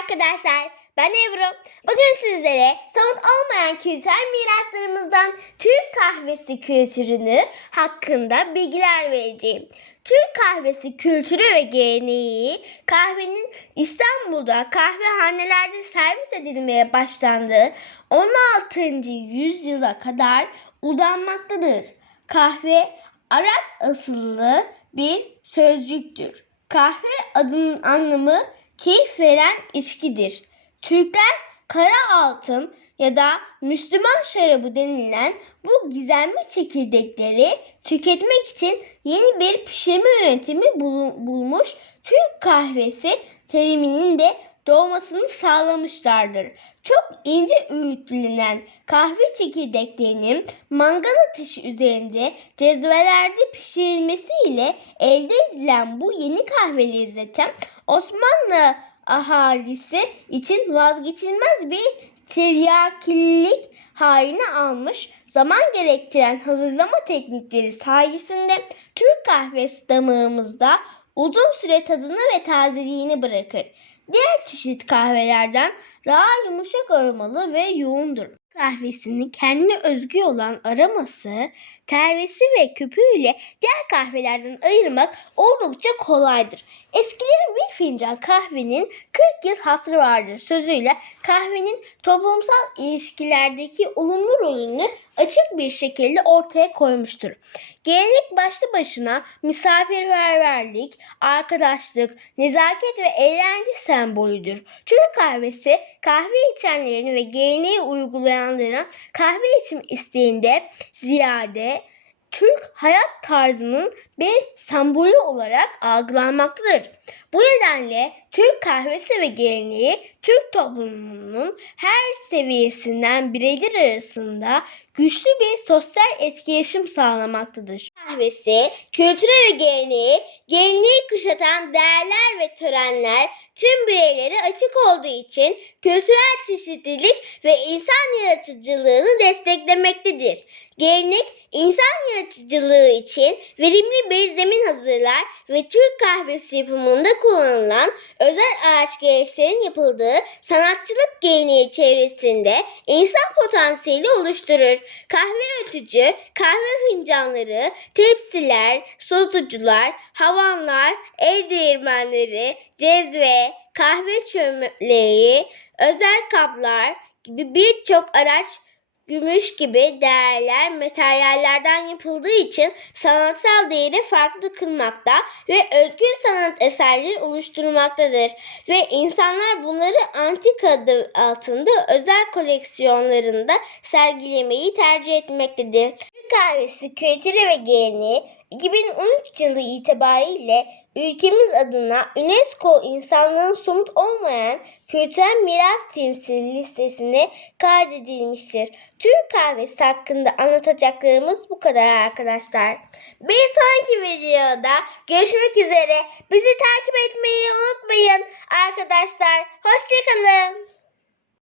arkadaşlar. Ben Ebru. Bugün sizlere somut olmayan kültürel miraslarımızdan Türk kahvesi kültürünü hakkında bilgiler vereceğim. Türk kahvesi kültürü ve geleneği kahvenin İstanbul'da kahvehanelerde servis edilmeye başlandığı 16. yüzyıla kadar uzanmaktadır. Kahve Arap asıllı bir sözcüktür. Kahve adının anlamı keyif veren içkidir. Türkler kara altın ya da Müslüman şarabı denilen bu gizemli çekirdekleri tüketmek için yeni bir pişirme yöntemi bulmuş Türk kahvesi teriminin de doğmasını sağlamışlardır. Çok ince öğütlenen kahve çekirdeklerinin mangal ateşi üzerinde cezvelerde pişirilmesiyle elde edilen bu yeni kahve lezzeti Osmanlı ahalisi için vazgeçilmez bir tiryakilik haline almış. Zaman gerektiren hazırlama teknikleri sayesinde Türk kahvesi damağımızda uzun süre tadını ve tazeliğini bırakır. Diğer çeşit kahvelerden daha yumuşak aromalı ve yoğundur. Kahvesinin kendine özgü olan aroması, telvesi ve köpüğüyle diğer kahvelerden ayırmak oldukça kolaydır. Eskilerin bir fincan kahvenin 40 yıl hatırı vardır sözüyle kahvenin toplumsal ilişkilerdeki olumlu rolünü açık bir şekilde ortaya koymuştur. Gelenek başlı başına misafirperverlik, arkadaşlık, nezaket ve eğlence sembolüdür. Türk kahvesi kahve içenlerin ve geleneği uygulayanların kahve içim isteğinde ziyade Türk hayat tarzının bir sembolü olarak algılanmaktadır. Bu nedenle Türk kahvesi ve geleneği Türk toplumunun her seviyesinden bireyler arasında güçlü bir sosyal etkileşim sağlamaktadır. Kahvesi, kültürü ve geleneği, geleneği kuşatan değerler ve törenler tüm bireylere açık olduğu için kültürel çeşitlilik ve insan yaratıcılığını desteklemektedir. Gelenek insan yaratıcılığı için verimli bir zemin hazırlar ve Türk kahvesi yapımında kullanılan özel araç gereçlerin yapıldığı sanatçılık geleneği çevresinde insan potansiyeli oluşturur. Kahve ötücü, kahve fincanları, tepsiler, soğutucular, havanlar, el değirmenleri, cezve, kahve çömleği, özel kaplar gibi birçok araç gümüş gibi değerler materyallerden yapıldığı için sanatsal değeri farklı kılmakta ve özgün sanat eserleri oluşturmaktadır ve insanlar bunları antika adı altında özel koleksiyonlarında sergilemeyi tercih etmektedir. Türk kahvesi kültürü ve geleneği 2013 yılı itibariyle ülkemiz adına UNESCO insanlığın somut olmayan kültürel miras temsili listesine kaydedilmiştir. Türk kahvesi hakkında anlatacaklarımız bu kadar arkadaşlar. Bir sonraki videoda görüşmek üzere. Bizi takip etmeyi unutmayın arkadaşlar. Hoşçakalın.